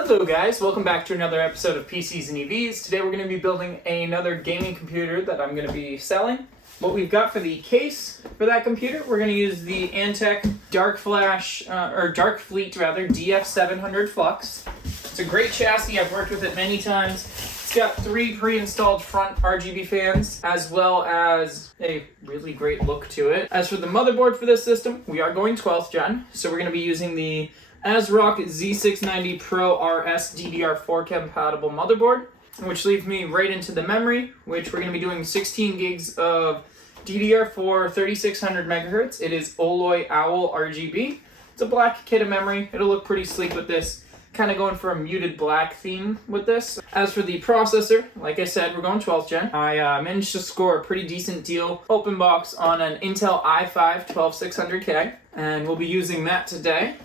Hello guys, welcome back to another episode of PCs and EVs. Today we're going to be building another gaming computer that I'm going to be selling. What we've got for the case for that computer, we're going to use the Antec Dark Fleet DF700 Flux. It's a great chassis, I've worked with it many times. It's got 3 pre-installed front RGB fans, as well as a really great look to it. As for the motherboard for this system, we are going 12th gen, so we're going to be using the ASRock Z690 Pro RS DDR4 compatible motherboard, which leads me right into the memory, which we're going to be doing 16 gigs of DDR4 3600 megahertz. It is Alloy Owl RGB. It's a black kit of memory. It'll look pretty sleek with this. Kind of going for a muted black theme with this. As for the processor, like I said, we're going 12th gen. I managed to score a pretty decent deal, open box, on an Intel i5 12600K, and we'll be using that today.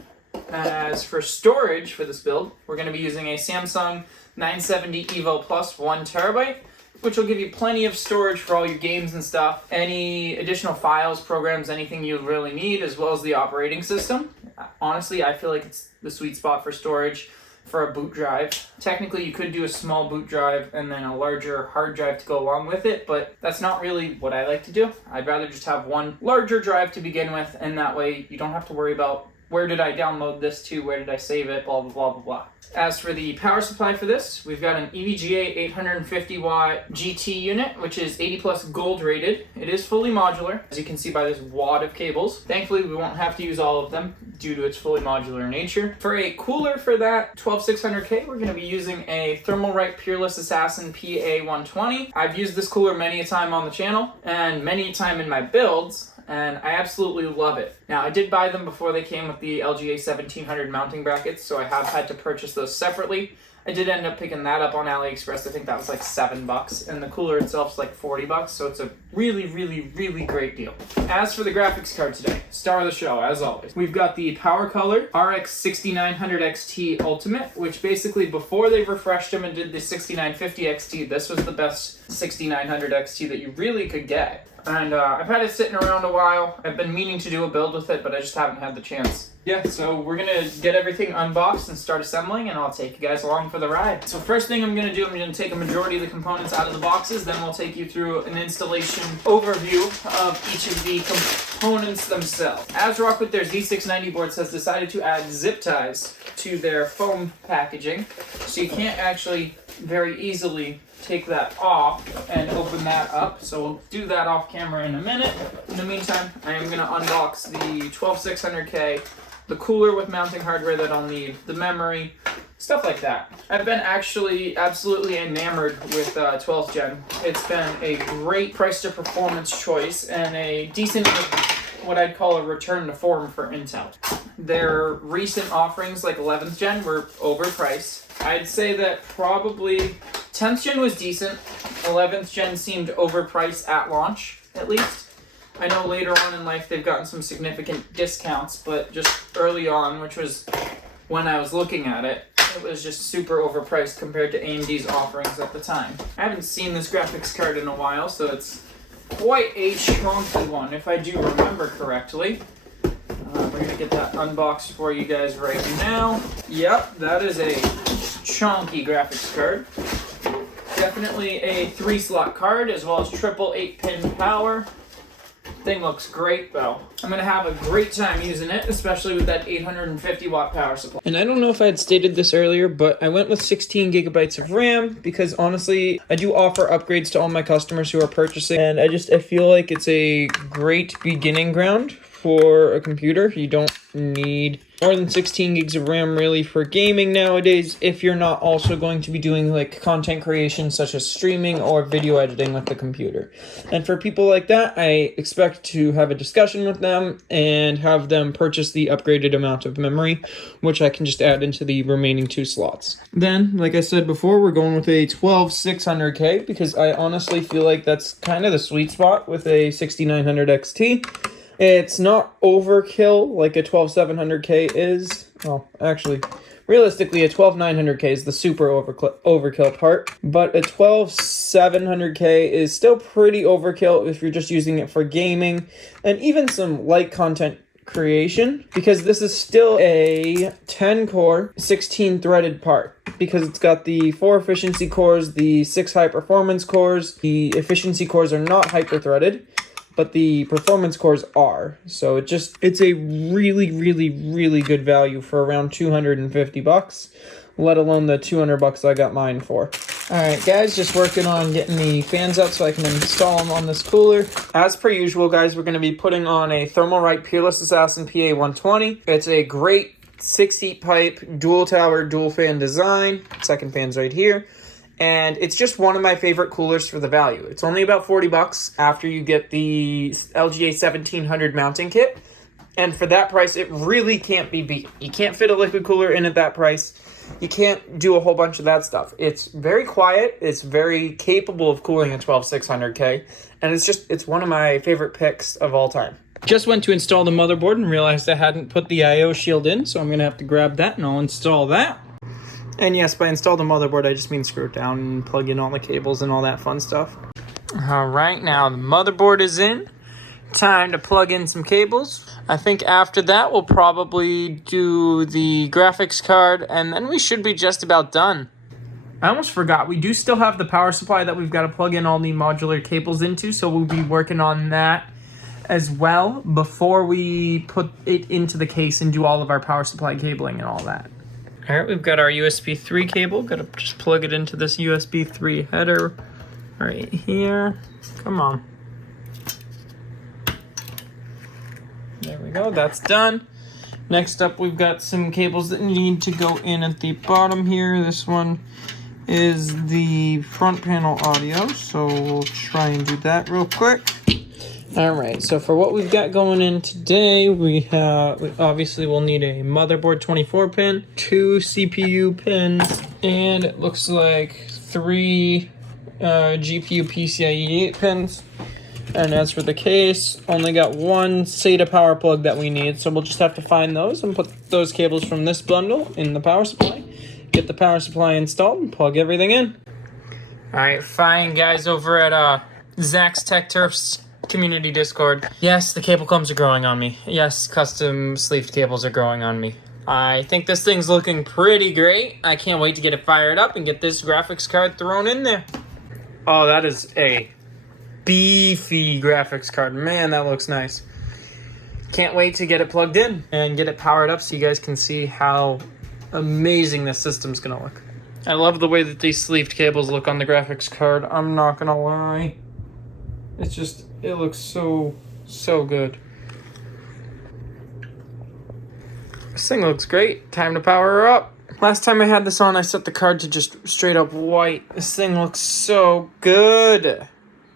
As for storage for this build, we're going to be using a Samsung 970 EVO Plus 1 terabyte, which will give you plenty of storage for all your games and stuff, any additional files, programs, anything you really need, as well as the operating system. Honestly, I feel like it's the sweet spot for storage for a boot drive. Technically, you could do a small boot drive and then a larger hard drive to go along with it, but that's not really what I like to do. I'd rather just have one larger drive to begin with, and that way you don't have to worry about where did I download this to, where did I save it, blah, blah, blah, blah, blah. As for the power supply for this, we've got an EVGA 850 watt GT unit, which is 80 plus gold rated. It is fully modular, as you can see by this wad of cables. Thankfully, we won't have to use all of them due to its fully modular nature. For a cooler for that 12600K, we're going to be using a Thermalright Peerless Assassin PA120. I've used this cooler many a time on the channel, and many a time in my builds, and I absolutely love it. Now, I did buy them before they came with the LGA 1700 mounting brackets, so I have had to purchase those separately. I did end up picking that up on AliExpress. I think that was like $7, and the cooler itself is like $40, so it's a really, really, really great deal. As for the graphics card today, star of the show, as always, we've got the PowerColor RX 6900 XT Ultimate, which basically, before they refreshed them and did the 6950 XT, this was the best 6900 XT that you really could get. And I've had it sitting around a while. I've been meaning to do a build with it, but I just haven't had the chance. Yeah, so we're going to get everything unboxed and start assembling, and I'll take you guys along for the ride. So first thing I'm going to do, I'm going to take a majority of the components out of the boxes, then we'll take you through an installation overview of each of the components themselves. ASRock with their Z690 boards has decided to add zip ties to their foam packaging, so you can't actually very easily take that off and open that up, so we'll do that off camera in a minute. In the meantime, I am going to unbox the 12600K, the cooler with mounting hardware that I'll need, the memory, stuff like that. I've been actually absolutely enamored with 12th gen. It's been a great price to performance choice and a decent, what I'd call a return to form for Intel. Their recent offerings like 11th gen were overpriced. I'd say that probably 10th gen was decent. 11th gen seemed overpriced at launch, at least. I know later on in life they've gotten some significant discounts, but just early on, which was when I was looking at it, it was just super overpriced compared to AMD's offerings at the time. I haven't seen this graphics card in a while, so it's quite a chunky one, if I do remember correctly. We're going to get that unboxed for you guys right now. Yep, that is a chunky graphics card. Definitely a 3-slot card, as well as triple 8-pin power. Thing looks great though. I'm going to have a great time using it, especially with that 850 watt power supply. And I don't know if I had stated this earlier, but I went with 16 gigabytes of RAM because honestly, I do offer upgrades to all my customers who are purchasing, and I feel like it's a great beginning ground for a computer. You don't need more than 16 gigs of RAM really for gaming nowadays if you're not also going to be doing like content creation such as streaming or video editing with the computer. And for people like that, I expect to have a discussion with them and have them purchase the upgraded amount of memory, which I can just add into the remaining 2 slots. Then, like I said before, we're going with a 12600K because I honestly feel like that's kind of the sweet spot with a 6900 XT. It's not overkill like a 12700K is. Well, actually, realistically, a 12900K is the super overkill part. But a 12700K is still pretty overkill if you're just using it for gaming and even some light content creation because this is still a 10-core, 16-threaded part because it's got the 4 efficiency cores, the 6 high-performance cores. The efficiency cores are not hyper-threaded, but the performance cores are. So it's a really, really, really good value for around 250 bucks, let alone the 200 bucks I got mine for. All right, guys, just working on getting the fans up so I can install them on this cooler. As per usual, guys, we're going to be putting on a Thermalright Peerless Assassin PA120. It's a great 6-heat pipe, dual tower, dual fan design. Second fan's right here. And it's just one of my favorite coolers for the value. It's only about 40 bucks after you get the LGA 1700 mounting kit. And for that price, it really can't be beat. You can't fit a liquid cooler in at that price. You can't do a whole bunch of that stuff. It's very quiet. It's very capable of cooling a 12600K. And it's one of my favorite picks of all time. Just went to install the motherboard and realized I hadn't put the I/O shield in, so I'm going to have to grab that and I'll install that. And yes, by install the motherboard, I just mean screw it down and plug in all the cables and all that fun stuff. All right, now the motherboard is in. Time to plug in some cables. I think after that, we'll probably do the graphics card, and then we should be just about done. I almost forgot, we do still have the power supply that we've got to plug in all the modular cables into, so we'll be working on that as well before we put it into the case and do all of our power supply cabling and all that. All right, we've got our USB 3 cable. Got to just plug it into this USB 3 header right here. Come on. There we go, that's done. Next up, we've got some cables that need to go in at the bottom here. This one is the front panel audio, so we'll try and do that real quick. All right, so for what we've got going in today, we obviously will need a motherboard 24 pin, 2 CPU pins, and it looks like 3 GPU PCIe 8 pins. And as for the case, only got 1 SATA power plug that we need, so we'll just have to find those and put those cables from this bundle in the power supply, get the power supply installed, and plug everything in. All right, fine, guys, over at Zach's Tech Turf's community Discord. Yes, the cable clumps are growing on me. Yes, custom sleeved cables are growing on me. I think this thing's looking pretty great. I can't wait to get it fired up and get this graphics card thrown in there. Oh, that is a beefy graphics card. Man, that looks nice. Can't wait to get it plugged in and get it powered up so you guys can see how amazing this system's gonna look. I love the way that these sleeved cables look on the graphics card. I'm not gonna lie. It looks so good. This thing looks great. Time to power her up. Last time I had this on, I set the card to just straight up white. This thing looks so good.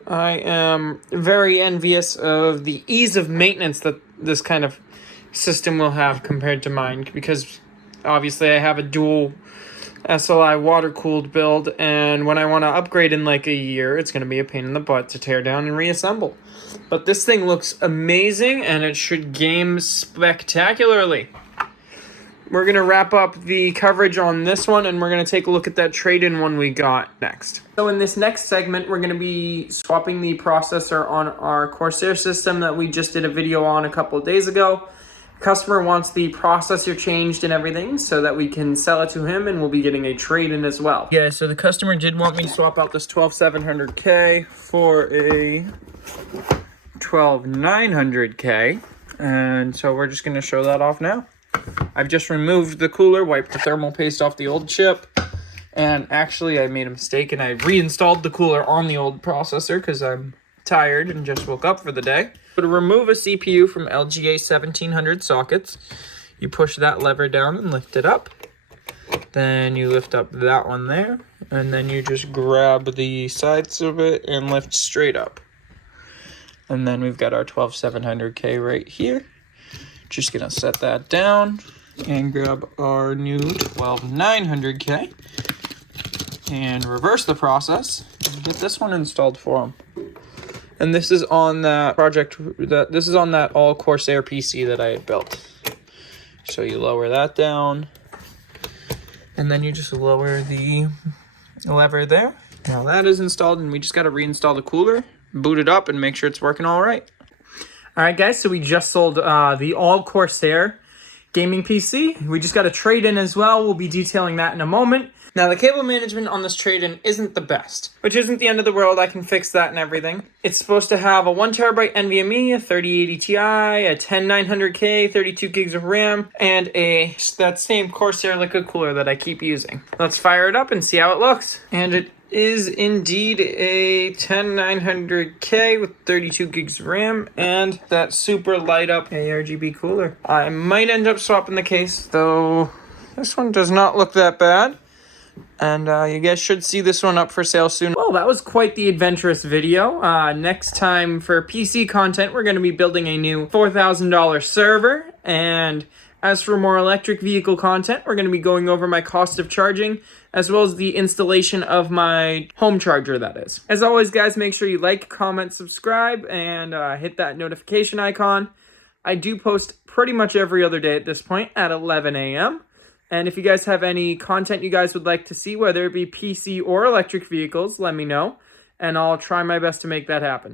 I am very envious of the ease of maintenance that this kind of system will have compared to mine, because obviously I have a dual SLI water-cooled build, and when I want to upgrade in like a year, it's going to be a pain in the butt to tear down and reassemble. But this thing looks amazing, and it should game spectacularly. We're going to wrap up the coverage on this one, and we're going to take a look at that trade-in one we got next. So in this next segment, we're going to be swapping the processor on our Corsair system that we just did a video on a couple of days ago. Customer wants the processor changed and everything so that we can sell it to him, and we'll be getting a trade-in as well. Yeah, so the customer did want me to swap out this 12700K for a 12900K, and so we're just going to show that off now. I've just removed the cooler, wiped the thermal paste off the old chip, and actually I made a mistake and I reinstalled the cooler on the old processor because I'm tired and just woke up for the day. So to remove a CPU from LGA 1700 sockets, you push that lever down and lift it up. Then you lift up that one there, and then you just grab the sides of it and lift straight up. And then we've got our 12700K right here. Just gonna set that down and grab our new 12900K and reverse the process and get this one installed for him. And this is on that this is on that all Corsair PC that I had built. So you lower that down, and then you just lower the lever there. Now that is installed, and we just got to reinstall the cooler, boot it up, and make sure it's working all right. All right, guys, so we just sold the all Corsair gaming PC. We just got a trade-in as well. We'll be detailing that in a moment. Now, the cable management on this trade-in isn't the best, which isn't the end of the world. I can fix that and everything. It's supposed to have a 1TB NVMe, a 3080 Ti, a 10900K, 32 gigs of RAM, and that same Corsair liquid cooler that I keep using. Let's fire it up and see how it looks. And it is indeed a 10900K with 32 gigs of RAM and that super light up ARGB cooler. I might end up swapping the case, though this one does not look that bad. And you guys should see this one up for sale soon. Well, that was quite the adventurous video. Next time for PC content, we're going to be building a new $4,000 server. And as for more electric vehicle content, we're going to be going over my cost of charging, as well as the installation of my home charger, that is. As always, guys, make sure you like, comment, subscribe, and hit that notification icon. I do post pretty much every other day at this point at 11 a.m. And if you guys have any content you guys would like to see, whether it be PC or electric vehicles, let me know, and I'll try my best to make that happen.